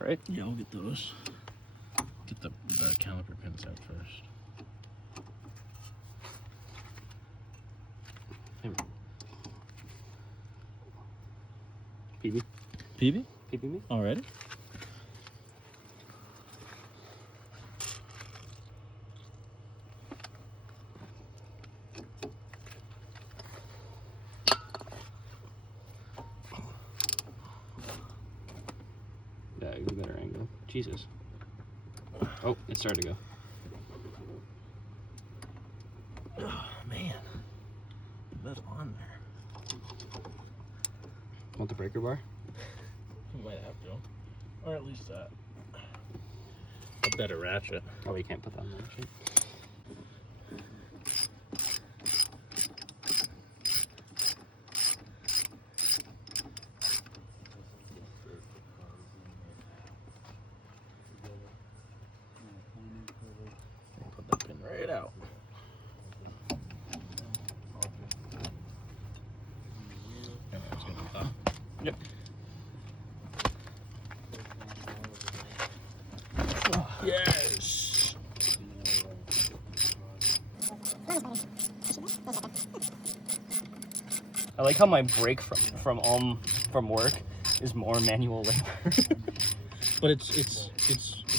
right? Yeah, we'll get those. Get the caliper pins out first. PB. PB? PB me? Already? Yeah, get a better angle. Jesus. Oh, it started to go. Oh, man. That's on there. Want the breaker bar? We might have to. Or at least a better ratchet. Oh, you can't put that on the machine. Put that pin right out. Yeah, it's gonna pop. Yep. Yes! I like how my break from work is more manual labor. But it's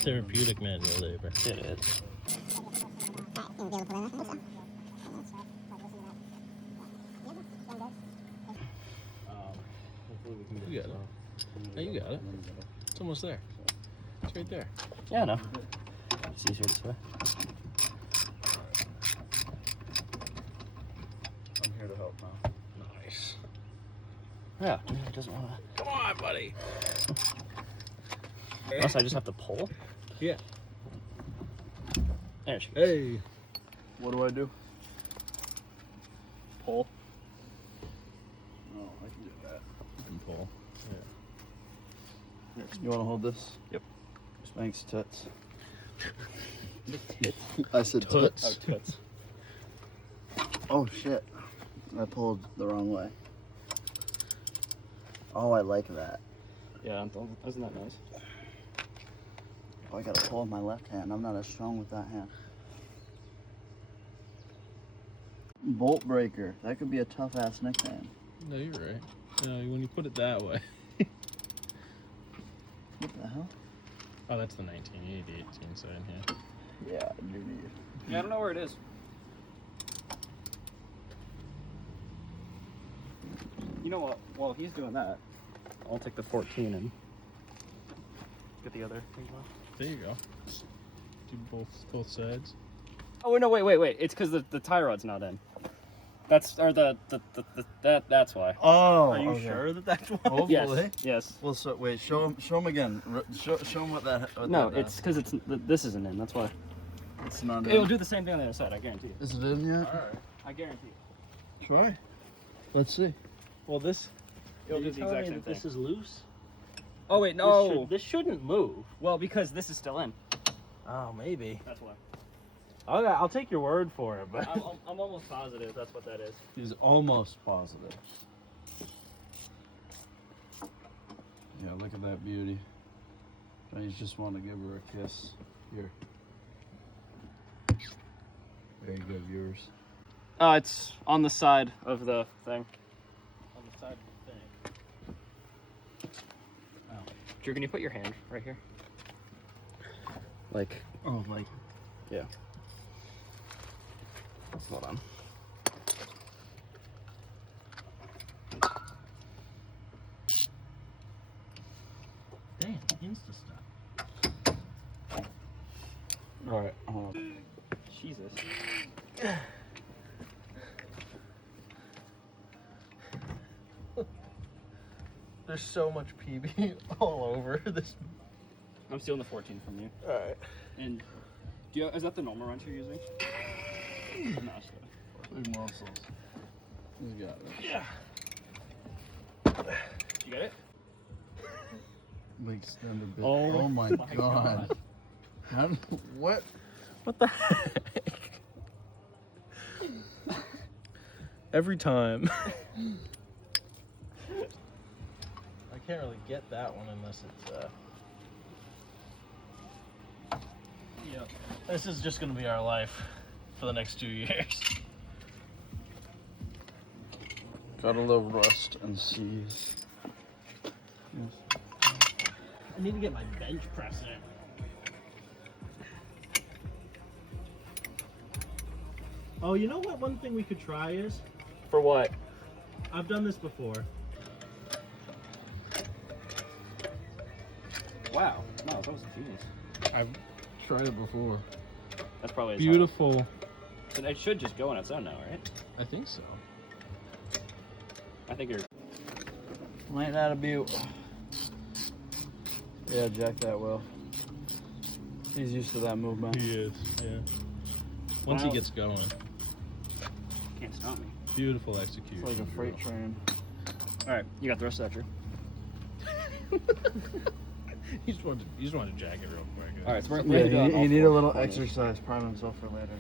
therapeutic manual labor. It is. You got it. Yeah, you got it. It's almost there. It's right there. Yeah, no. It's easier this way. I'm here to help now. Nice. Yeah, dude, it doesn't want to. Come on, buddy. Unless I just have to pull. Yeah. There she goes. Hey. What do I do? Pull. Oh, I can do that. You can pull. You want to hold this? Yep. Thanks, tits. Tits. I said Toots. tits. Oh, tits. Oh shit! I pulled the wrong way. Oh, I like that. Yeah, isn't that nice? Oh, I gotta pull with my left hand. I'm not as strong with that hand. Bolt breaker. That could be a tough ass nickname. No, you're right. When you put it that way. What the hell? Oh, that's the 1980 18 side, yeah. Yeah, I do need. Yeah, I don't know where it is. You know what? While he's doing that, I'll take the 14 and get the other thing off. There you go. Do both sides. Oh no! Wait! It's because the tie rod's not in. That's that's why. Oh, Are you okay. sure that that's why? Hopefully. Yes. Well, so wait, show him again. Show him what that. What No, that it's because this isn't in. That's why. It's not. It'll In. do the same thing on the other side. I guarantee you. Is it in yet? Alright. I guarantee you. Try. Let's see. Well, this. It'll You're do the telling exact me same that this thing. is loose? Oh wait, no. This shouldn't move. Well, because this is still in. Oh, maybe. That's why. I'll take your word for it, but. I'm almost positive that's what that is. He's almost positive. Yeah, look at that beauty. I just want to give her a kiss. Here. There you go, viewers. It's on the side of the thing. On the side of the thing. Drew, can you put your hand right here? Like, Oh, like. yeah. Hold on. Damn, Insta stuff. All right. Hold on. Jesus. There's so much PB all over this. I'm stealing the 14 from you. Alright. And is that the normal wrench you're using? No, it's good. Big muscles. He's got it. Yeah. You get it? Big extended bit. Oh my god. How, what? What the heck? Every time. I can't really get that one unless it's Yep. This is just gonna be our life for the next 2 years. Gotta love rust and seas. I need to get my bench press in. Oh, you know what? One thing we could try is. For what? I've done this before. Wow. No, that was genius. I've tried it before. That's probably as Beautiful. So it should just go on its own now, right? I think so. I think you're. Ain't that a beaut? Yeah, Jack that well. He's used to that movement. He is, yeah. Once he gets going. Can't stop me. Beautiful execution. It's like a freight train. All right, you got the rest of that, Drew. You just wanted to jack it real quick. All right, so we're Yeah, gonna do that on all you need four a little corners. exercise, prime himself for later.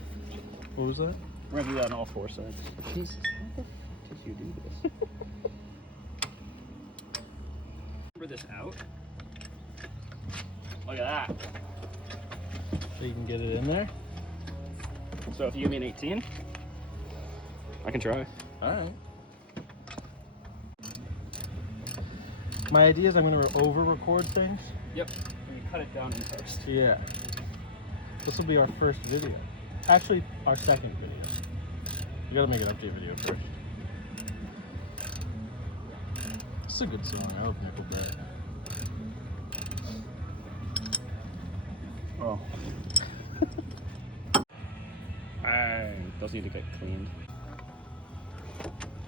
What was that? We're gonna do that on all four sides. Jesus, how the f did you do this? Remember this out? Look at that. So you can get it in there? So if you give me an 18, I can try. Alright. My idea is I'm going to over-record things. Yep. And you cut it down in post. Yeah. This will be our first video. Actually, our second video. You gotta make an update video first. It's a good song. I hope Nickelback. Oh. Those need to get cleaned.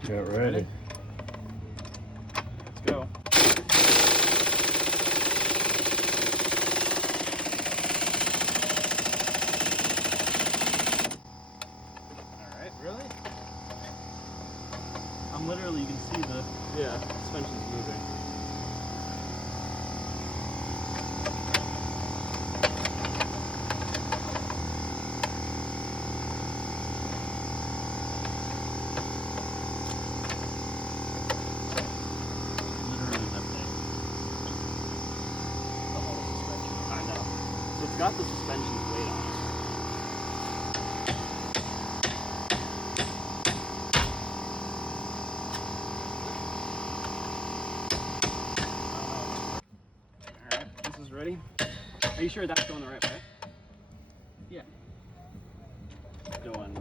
Get ready. Let's go. Alright. Really? I'm literally, you can see the suspension's moving. Literally nothing. The whole suspension. I know. So it's got the suspension's weight on it. Alright, this is ready. Are you sure that's going the right way? Yeah. Going.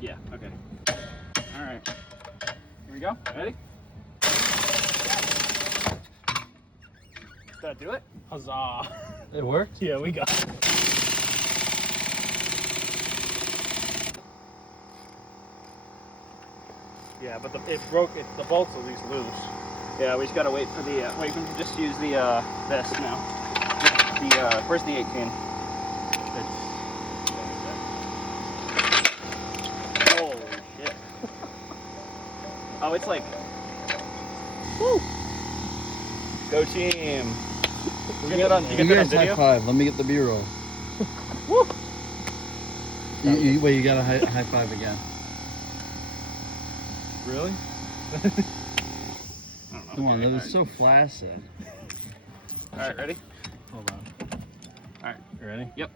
Yeah, okay. Alright. Here we go. Ready? Did that do it? Huzzah. It worked? Yeah, we got it. Yeah, but it broke. The bolt's at least loose. Yeah, we just gotta wait for the. Wait, we can just use the this now. Where's the 18? Holy shit! Oh, it's like. Woo! Go team! You get that on You guys high video? five. Let me get the B-roll. Woo! Wait, you gotta high five again. Really? I don't know. Come on, Okay, that is so flaccid. Alright, ready? Hold on. Alright. You ready? Yep.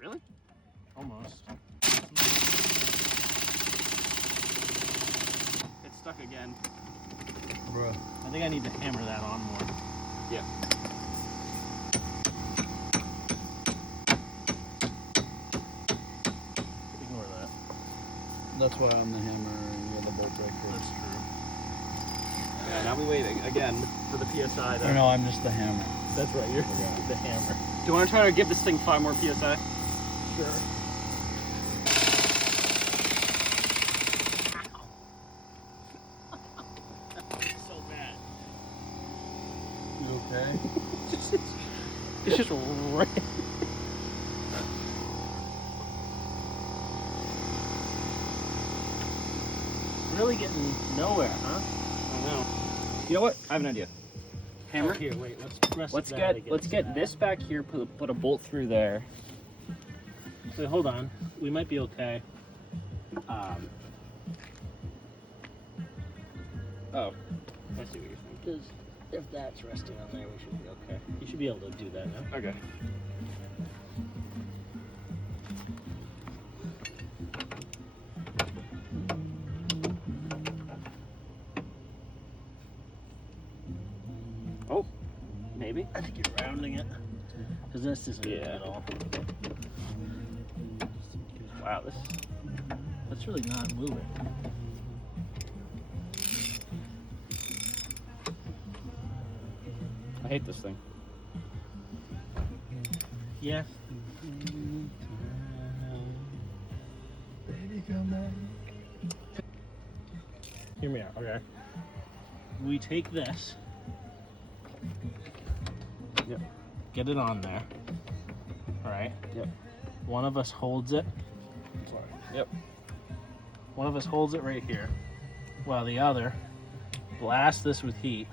Really? Almost. It's stuck again. Bro. I think I need to hammer that on more. Yeah. Ignore that. That's why I'm the hammer and you're the bolt breaker. That's true. Yeah, now we wait again for the PSI. Or no, I'm just the hammer. That's right. You're the hammer. Do you want to try to give this thing 5 more PSI? Sure. So bad. You okay? It's just right. Really getting nowhere, huh? I don't know. You know what? I have an idea. Hammer. Oh, here, wait. Let's press Let's that get against this that. back here. Put a bolt through there. So hold on. We might be okay. Oh, I see what you're saying. If that's resting on there, we should be okay. You should be able to do that now. Okay. Oh, maybe. I think you're rounding it. Because this isn't good at all. Wow, That's really not moving. I hate this thing. Yeah. Baby, come back. Hear me out, okay? We take this. Yep. Get it on there. Alright? Yep. One of us holds it. Sorry. Yep. One of us holds it right here. While the other blasts this with heat.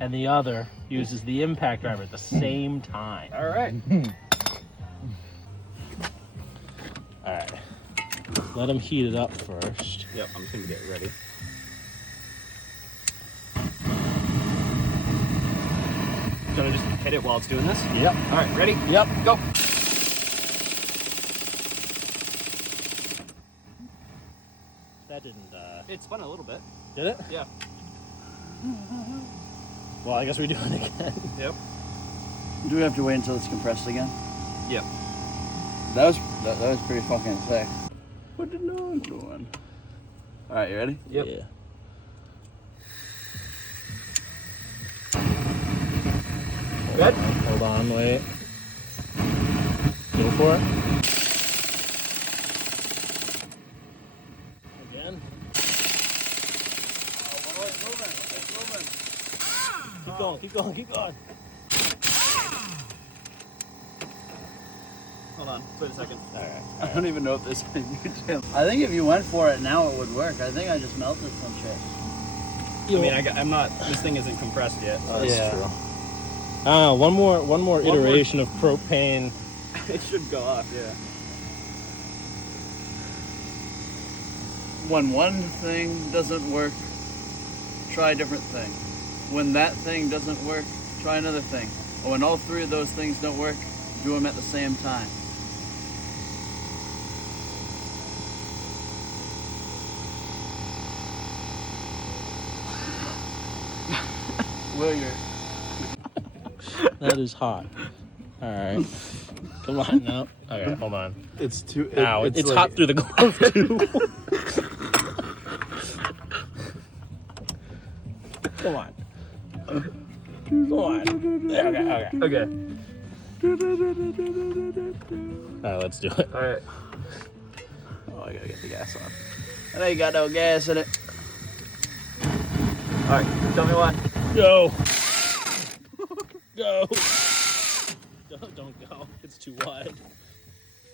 And the other uses the impact driver at the same time. All right. Alright. Let them heat it up first. Yep, I'm just gonna get ready. So I just hit it while it's doing this? Yep. All right, ready? Yep. Go. That didn't, It spun a little bit. did it? Yeah. Well, I guess we do it again. Yep. Do we have to wait until it's compressed again? Yep. That was pretty fucking sick. What did no one doing? All right, you ready? Yep. Yeah. Good? Hold on, wait. Go for it. Again. Oh, it's moving. It's moving. Keep going, keep going, keep going. Hold on. Wait a second. Alright. I don't even know if this is YouTube. I think if you went for it now, it would work. I think I just melted some shit. I mean, I'm not. This thing isn't compressed yet. So That's Yeah. true. One more iteration of propane. it should go off. Yeah. When one thing doesn't work, try a different thing. When that thing doesn't work, try another thing. Or when all three of those things don't work, do them at the same time. Will, you're... That is hot. Alright. Come on now. Okay, hold on. It's too... Ow, it's like... hot through the glove too. Come on. Come on. Okay. Okay. Alright, let's do it. All right. Oh, I gotta get the gas on. I know you got no gas in it. All right. Tell me what. Go. Go. Don't go. It's too wide.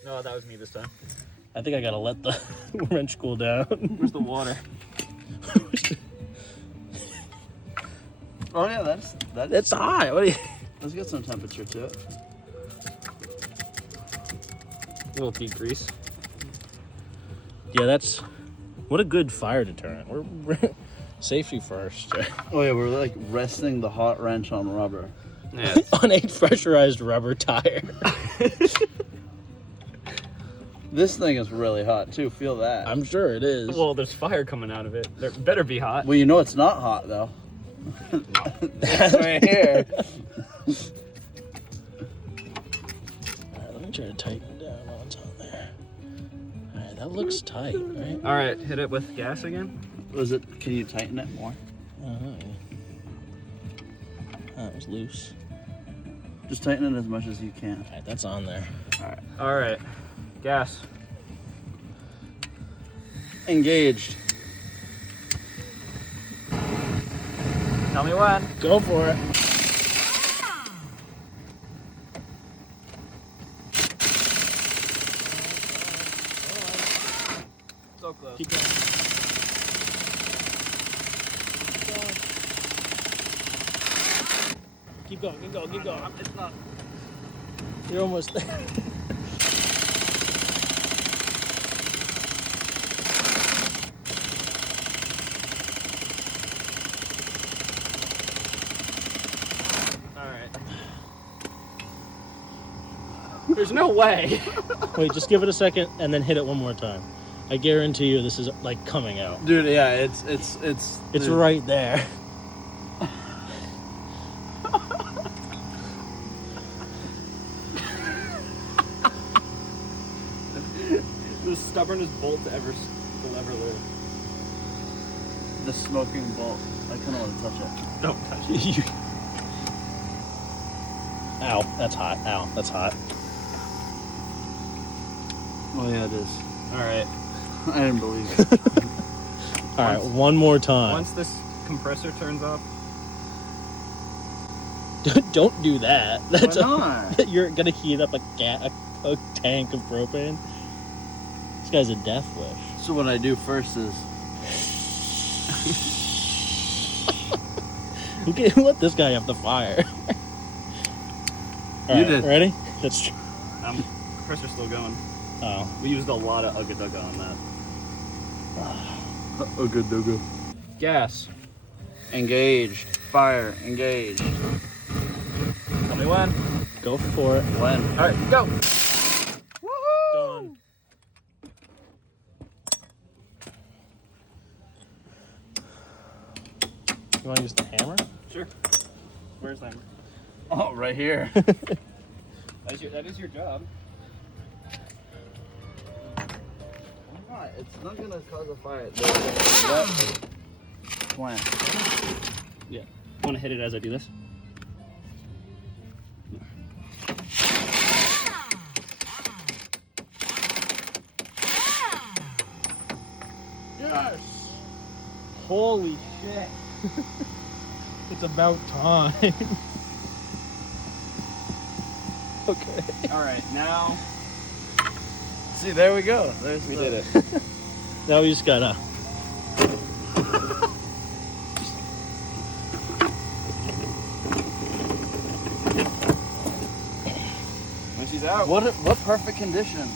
No, that was me this time. I think I gotta let the wrench cool down. Where's the water? Oh yeah, that's It's hot. What do you? let's get some temperature to it. A little deep grease. Yeah, that's what a good fire deterrent. We're safety first. Oh yeah, we're like resting the hot wrench on rubber. Yeah. On a pressurized rubber tire. This thing is really hot too. Feel that. I'm sure it is. Well, there's fire coming out of it. There better be hot. Well, you know it's not hot though. That's right here. Alright, let me try to tighten down what's on there. Alright, that looks tight, right? All right. Hit it with gas again. Was it? Can you tighten it more? That was loose. Just tighten it as much as you can. Alright, that's on there. All right. All right. Gas. Engaged. Tell me when. Go for it. So close. Keep going. Keep going, keep going, keep going. It's not. You're almost there. There's no way. Wait, just give it a second and then hit it one more time. I guarantee you this is like coming out. Dude, yeah, it's It's right there. The stubbornest bolt to ever will ever live. the smoking bolt. I kind of want to touch it. Don't touch it. Ow, that's hot. Ow, that's hot. Oh yeah, it is. All right. I didn't believe it. All right, one more time. Once this compressor turns off, Don't do that. Why That's not? you're gonna heat up a tank of propane. This guy's a death wish. So what I do first is You can't let this guy have the fire. All You right, did. Ready? That's true. compressor's still going. Oh. We used a lot of Ugga Dugga on that. oh good, good. Gas. Engaged. Fire. Engaged. Tell me when. Go for it. When? All right, go. Done. You want to use the hammer? Sure. Where's that? Oh, right here. That is your job. Why not? It's not gonna cause a fire. That plant. Yeah. Want to hit it as I do this? Yes! Holy shit. It's about time. Okay. All right, now See, there we go. we did it. Now we just gotta. When she's out. What perfect condition.